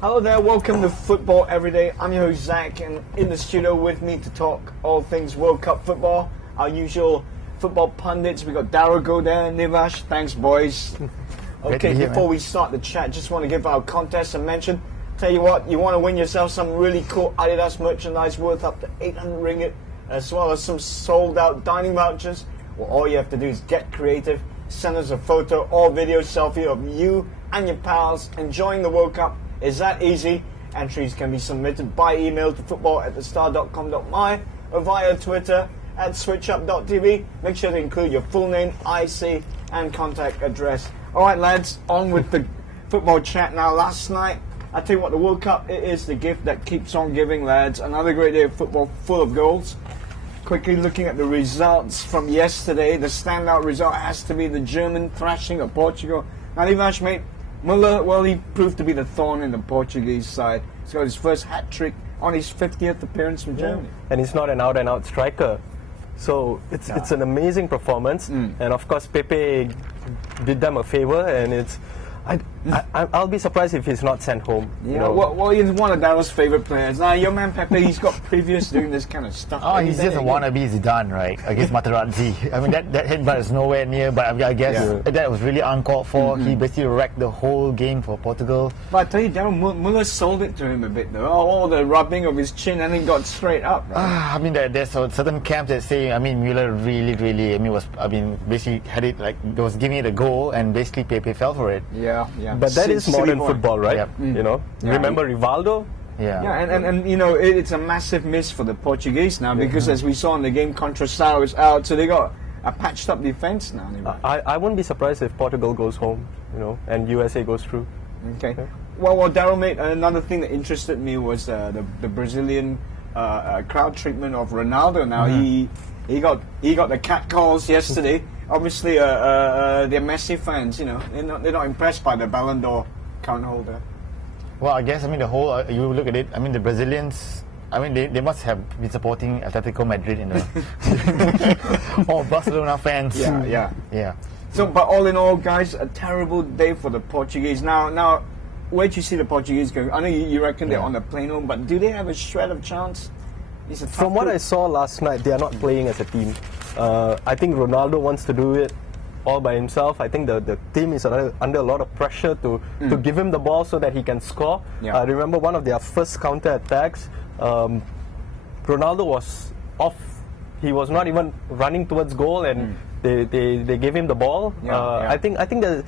Hello there, welcome to Football Everyday. I'm your host Zach, and in the studio with me to talk all things World Cup football, our usual football pundits. We got Daryl Go there, Nivash. Thanks, boys. Okay, before we start the chat, just want to give our contest a mention. Tell you what, you want to win yourself some really cool Adidas merchandise worth up to 800 ringgit, as well as some sold-out dining vouchers. Well, all you have to do is get creative. Send us a photo or video selfie of you and your pals enjoying the World Cup. It's that easy. Entries can be submitted by email to football@thestar.com.my or via Twitter at switchup.tv. Make sure to include your full name, IC, and contact address. All right, lads, on with the football chat now. Last night, I tell you what, the World Cup, it is the gift that keeps on giving, lads. Another great day of football, full of goals. Quickly looking at the results from yesterday, the standout result has to be the German thrashing of Portugal. Now, Nivash, mate, Muller, well, he proved to be the thorn in the Portuguese side. He's got his first hat-trick on his 50th appearance for Germany. And he's not an out-and-out striker. So it's an amazing performance. And of course, Pepe did them a favor, and I'll be surprised if he's not sent home. Yeah, you know? Well, he's one of Daryl's favourite players. Now, your man Pepe, he's got previous doing this kind of stuff. Oh, he's just a wannabe Zidane, right? Against Materazzi. I mean, that headbutt is nowhere near, but I guess that was really uncalled for. He basically wrecked the whole game for Portugal. But I tell you, Daryl, Muller sold it to him a bit, though. All the rubbing of his chin, and he got straight up. Right? I mean, there's certain camps that say, I mean, Muller really, basically had it like, was giving it a go, and basically Pepe fell for it. Yeah. But that is modern football, right? Yep. You know, remember Rivaldo? And you know, it's a massive miss for the Portuguese now because as we saw in the game, Contrastar is out, so they got a patched up defense now. I wouldn't be surprised if Portugal goes home, you know, and USA goes through. Okay. Well, Daryl, mate, another thing that interested me was the Brazilian crowd treatment of Ronaldo. Now he got the catcalls yesterday. Obviously, they're Messi fans. You know, they're not impressed by the Ballon d'Or count holder. Well, I guess, I mean, the whole, you look at it, I mean, the Brazilians, I mean, they must have been supporting Atletico Madrid in the or Barcelona fans. Yeah. So, but all in all, guys, a terrible day for the Portuguese. Now, where do you see the Portuguese going? I know you reckon they're on the plane home, but do they have a shred of chance? From what I saw last night, they are not playing as a team. I think Ronaldo wants to do it all by himself. I think the team is under a lot of pressure to give him the ball so that he can score. I remember one of their first counter attacks, Ronaldo was off. He was not even running towards goal, and they gave him the ball. I think that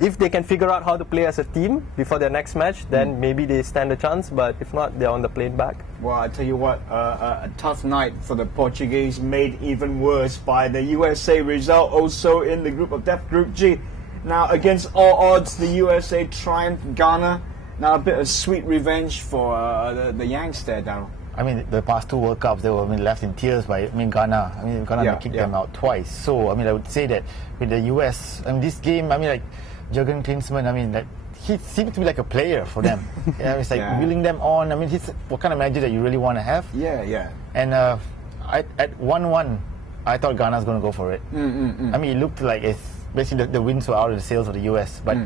if they can figure out how to play as a team before their next match, then maybe they stand a chance. But if not, they're on the plane back. Well, I tell you what, a tough night for the Portuguese, made even worse by the USA result, also in the group of death, Group G. Now, against all odds, the USA triumphed Ghana. Now, a bit of sweet revenge for the Yanks there, Daryl. I mean, the past two World Cups, they were left in tears by Ghana. I mean, Ghana kicked them out twice. So, I mean, I would say that with the US, I mean, this game, I mean, like, Jurgen Klinsmann, I mean, like, he seems to be like a player for them. It's like wheeling them on. I mean, he's what kind of manager that you really want to have? Yeah. And at 1-1, I thought Ghana's going to go for it. I mean, it looked like it's basically the wins were out of the sails of the US, but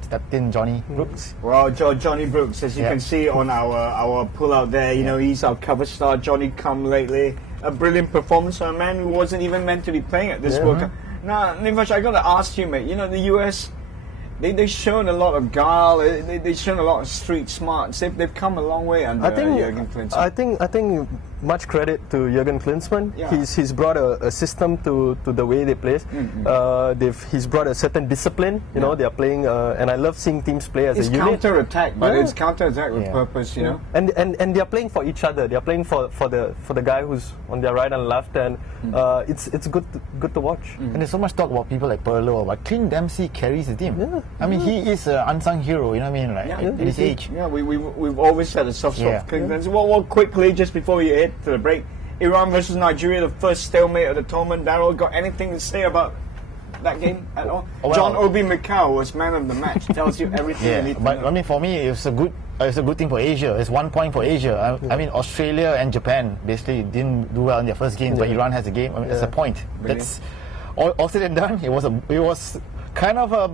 stepped in Johnny Brooks. Well, Johnny Brooks, as you can see on our pull-out there, you know, he's our cover star, Johnny come lately. A brilliant performance from a man who wasn't even meant to be playing at this World Cup. Now, Nivash, I got to ask you, mate. You know, the US, they've shown a lot of guile. They've shown a lot of street smarts. They've come a long way under Jurgen Klinsmann. I think much credit to Jurgen Klinsmann. He's brought a system to the way they play. He's brought a certain discipline. You know, they are playing, and I love seeing teams play as a unit. It's counter-attack, but it's counter-attack with purpose. You know, and they are playing for each other. They are playing for the guy who's on their right and left, and it's good to watch. And there's so much talk about people like Pirlo, but Clint Dempsey carries the team. I mean, he is an unsung hero. You know what I mean? Like at his age. Yeah, we've always had a soft spot for Clint Dempsey. Well, quickly, just before we hit to the break, Iran versus Nigeria, the first stalemate of the tournament. Daryl, got anything to say about that game at all? John Obi Mikel was man of the match. Tells you everything you need to know. I mean, for me, it's a good thing for Asia. It's 1 point for Asia. I mean, Australia and Japan basically didn't do well in their first games, but Iran has a game. I mean, it's a point. Brilliant. That's all said and done. It was kind of a.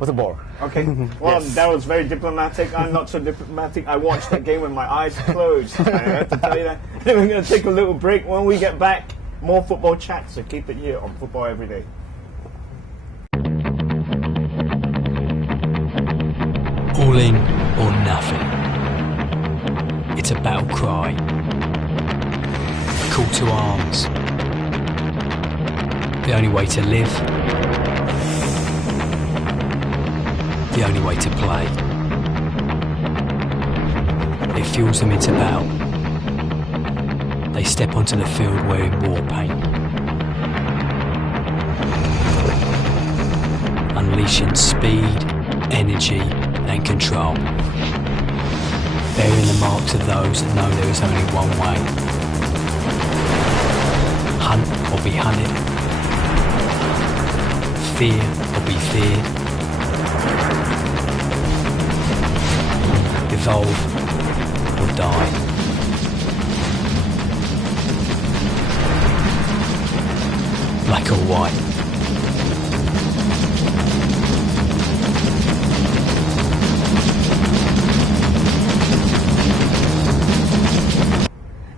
was a bore. Okay. Well, Yes. that was very diplomatic. I'm not so diplomatic. I watched that game with my eyes closed. I have to tell you that. We're going to take a little break. When we get back, more football chat. So keep it here on Football Everyday. All in or nothing. It's a battle cry. A call to arms. The only way to live. The only way to play. It fuels them into battle. They step onto the field wearing war paint. Unleashing speed, energy and control. Bearing the marks of those that know there is only one way. Hunt or be hunted. Fear or be feared. Evolve or die. Black or white.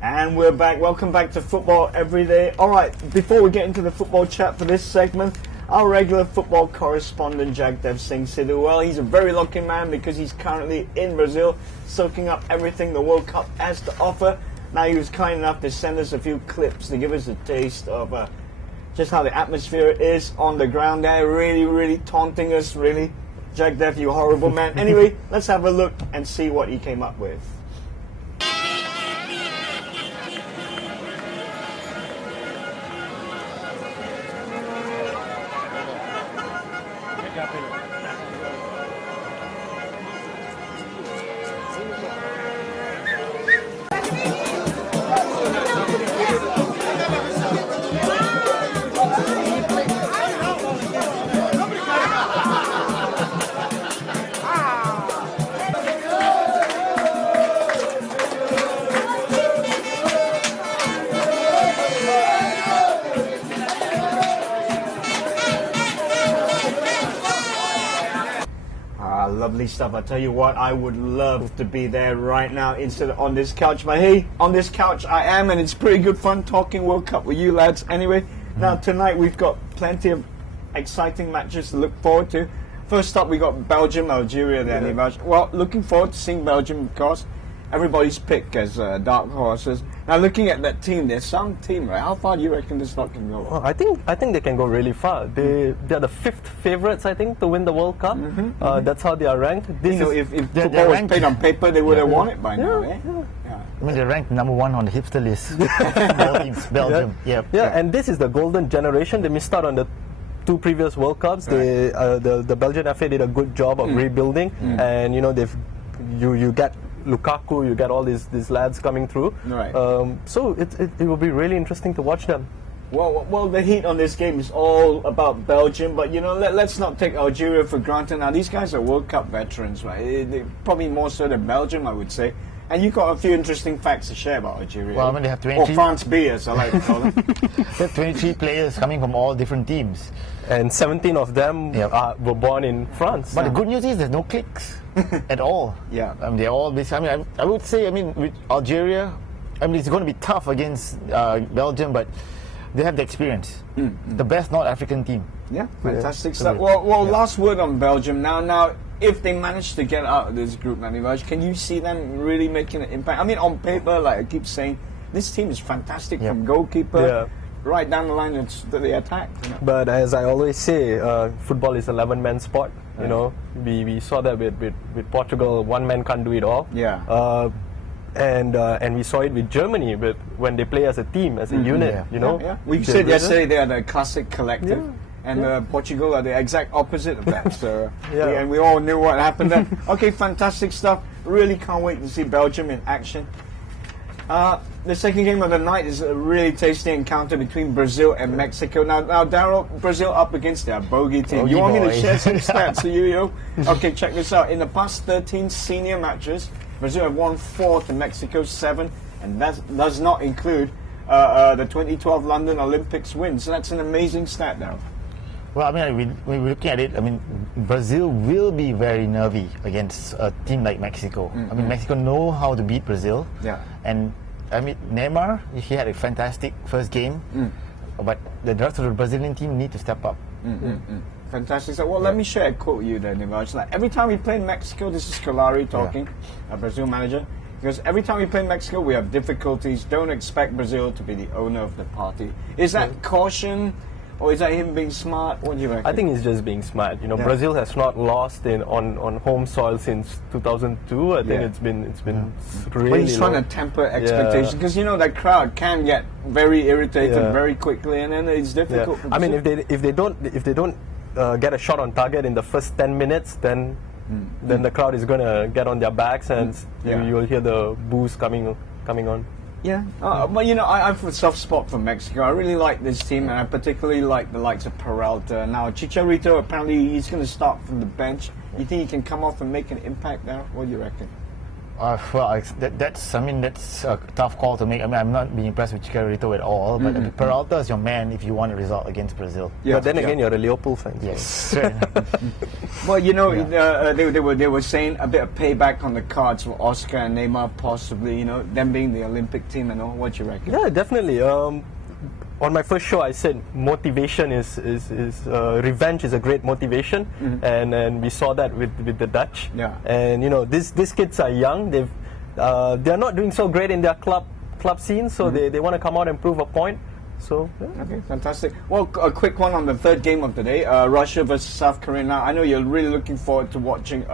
And we're back. Welcome back to Football Everyday. All right, before we get into the football chat for this segment, our regular football correspondent, Jagdev Singh Sidhu, well, he's a very lucky man because he's currently in Brazil, soaking up everything the World Cup has to offer. Now, he was kind enough to send us a few clips to give us a taste of just how the atmosphere is on the ground there. Really, really taunting us, really. Jagdev, you horrible man. Anyway, let's have a look and see what he came up with. Lovely stuff. I tell you what, I would love to be there right now instead of on this couch. But hey, on this couch I am, and it's pretty good fun talking World Cup with you lads. Anyway, now tonight we've got plenty of exciting matches to look forward to. First up, we got Belgium, Algeria there, Niraj. Well, looking forward to seeing Belgium, of course. Everybody's pick as dark horses. Now, looking at that team, there's some team, right? How far do you reckon this lot can go? Well, I think they can go really far. They're the 5th favourites, I think, to win the World Cup. That's how they are ranked. You know, if football was played on paper, they would have won it by now, eh? Yeah. I mean, they're ranked number 1 on the hipster list. Football teams, Belgium. Yeah, Yep. and this is the golden generation. They missed out on the 2 previous World Cups. Right. The Belgian FA did a good job of rebuilding, and you know you get Lukaku, you get all these lads coming through. Right. So it will be really interesting to watch them. Well, the heat on this game is all about Belgium, but you know, let's not take Algeria for granted. Now, these guys are World Cup veterans, right? They probably more so than Belgium, I would say. And you've got a few interesting facts to share about Algeria. Well, I mean, they have or 23 France B, as I like to call them. They have 23 players coming from all different teams. And 17 of them Yep. were born in France. But the good news is there's no clicks at all. Yeah. I mean, they're all basically, I would say, with Algeria, it's going to be tough against Belgium, but they have the experience. The best North African team. Yeah, fantastic Yeah. stuff. Well, last word on Belgium. Now, if they manage to get out of this group, Niraj, can you see them really making an impact? I mean, on paper, like I keep saying, this team is fantastic Yeah. from goalkeeper Yeah. right down the line to the attack. You know? But as I always say, football is 11-man sport. You know, we saw that with Portugal. One man can't do it all. Yeah. And we saw it with Germany, but when they play as a team, as a unit, Yeah. you know. Yeah. We they said really- yesterday they are the classic collective. And Portugal are the exact opposite of that. So, Yeah. and we all knew what happened there. Okay, fantastic stuff. Really can't wait to see Belgium in action. The second game of the night is a really tasty encounter between Brazil and Mexico. Now, Daryl, Brazil up against their bogey team. You want me to boy. share some stats to you? Okay, check this out. In the past 13 senior matches, Brazil have won 4 to Mexico's 7, and that does not include the 2012 London Olympics win. So that's an amazing stat, Daryl. Well, I mean, we're looking at it. I mean, Brazil will be very nervy against a team like Mexico. I mean, Mexico know how to beat Brazil. Yeah. And I mean, Neymar, he had a fantastic first game, but the rest of the Brazilian team need to step up. Fantastic. So, well, let me share a quote with you then, Niraj. Like, every time we play in Mexico, this is Scolari talking, a Brazil manager, because every time we play in Mexico, we have difficulties. Don't expect Brazil to be the owner of the party. Is that caution, or is that him being smart? What do you reckon? I think he's just being smart. You know, Yeah. Brazil has not lost on home soil since 2002. I think Yeah. it's been really But he's trying long. to temper expectations because you know that crowd can get very irritated Yeah. very quickly, and then it's Yeah. difficult. for I mean, Brazil. if they don't get a shot on target in the first 10 minutes, then the crowd is gonna get on their backs, and Yeah. you will hear the boos coming on. Yeah, but you know, I have a soft spot for Mexico. I really like this team, and I particularly like the likes of Peralta. Now, Chicharito, apparently he's going to start from the bench. You think he can come off and make an impact there? What do you reckon? Well, that's a tough call to make. I mean, I'm not being impressed with Chicharito at all, but Peralta is your man if you want a result against Brazil. Yeah, But then yeah. again, you're a Liverpool fan. so- Yes. Well, you know, they were saying a bit of payback on the cards for Oscar and Neymar, possibly. You know, them being the Olympic team and all. What do you reckon? Yeah, definitely. On my first show, I said motivation is revenge is a great motivation, and we saw that with the Dutch. Yeah. And you know, these kids are young. They're not doing so great in their club scene, so they want to come out and prove a point. So yeah. Okay, fantastic. Well, a quick one on the third game of the day, Russia versus South Korea. Now, I know you're really looking forward to watching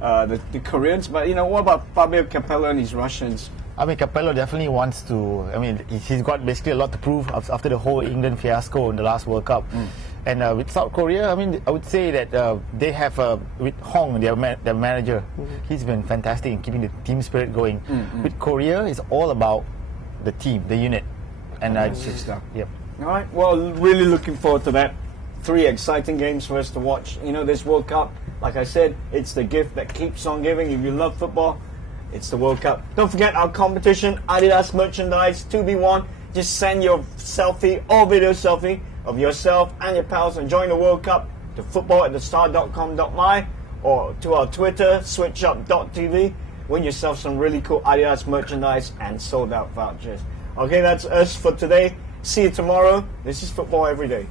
the Koreans, but you know, what about Fabio Capello and his Russians? I mean, Capello definitely wants to. I mean, he's got basically a lot to prove after the whole England fiasco in the last World Cup. And with South Korea, I mean, I would say that they have with Hong, their manager, he's been fantastic in keeping the team spirit going. With Korea, it's all about the team, the unit, and Good stuff. Yep. All right. Well, really looking forward to that. 3 exciting games for us to watch. You know, this World Cup, like I said, it's the gift that keeps on giving. If you love football, it's the World Cup. Don't forget our competition, Adidas merchandise, 2v1. Just send your selfie or video selfie of yourself and your pals enjoying the World Cup to football@thestar.com.my or to our Twitter, switchup.tv. Win yourself some really cool Adidas merchandise and sold out vouchers. Okay, that's us for today. See you tomorrow. This is Football Every Day.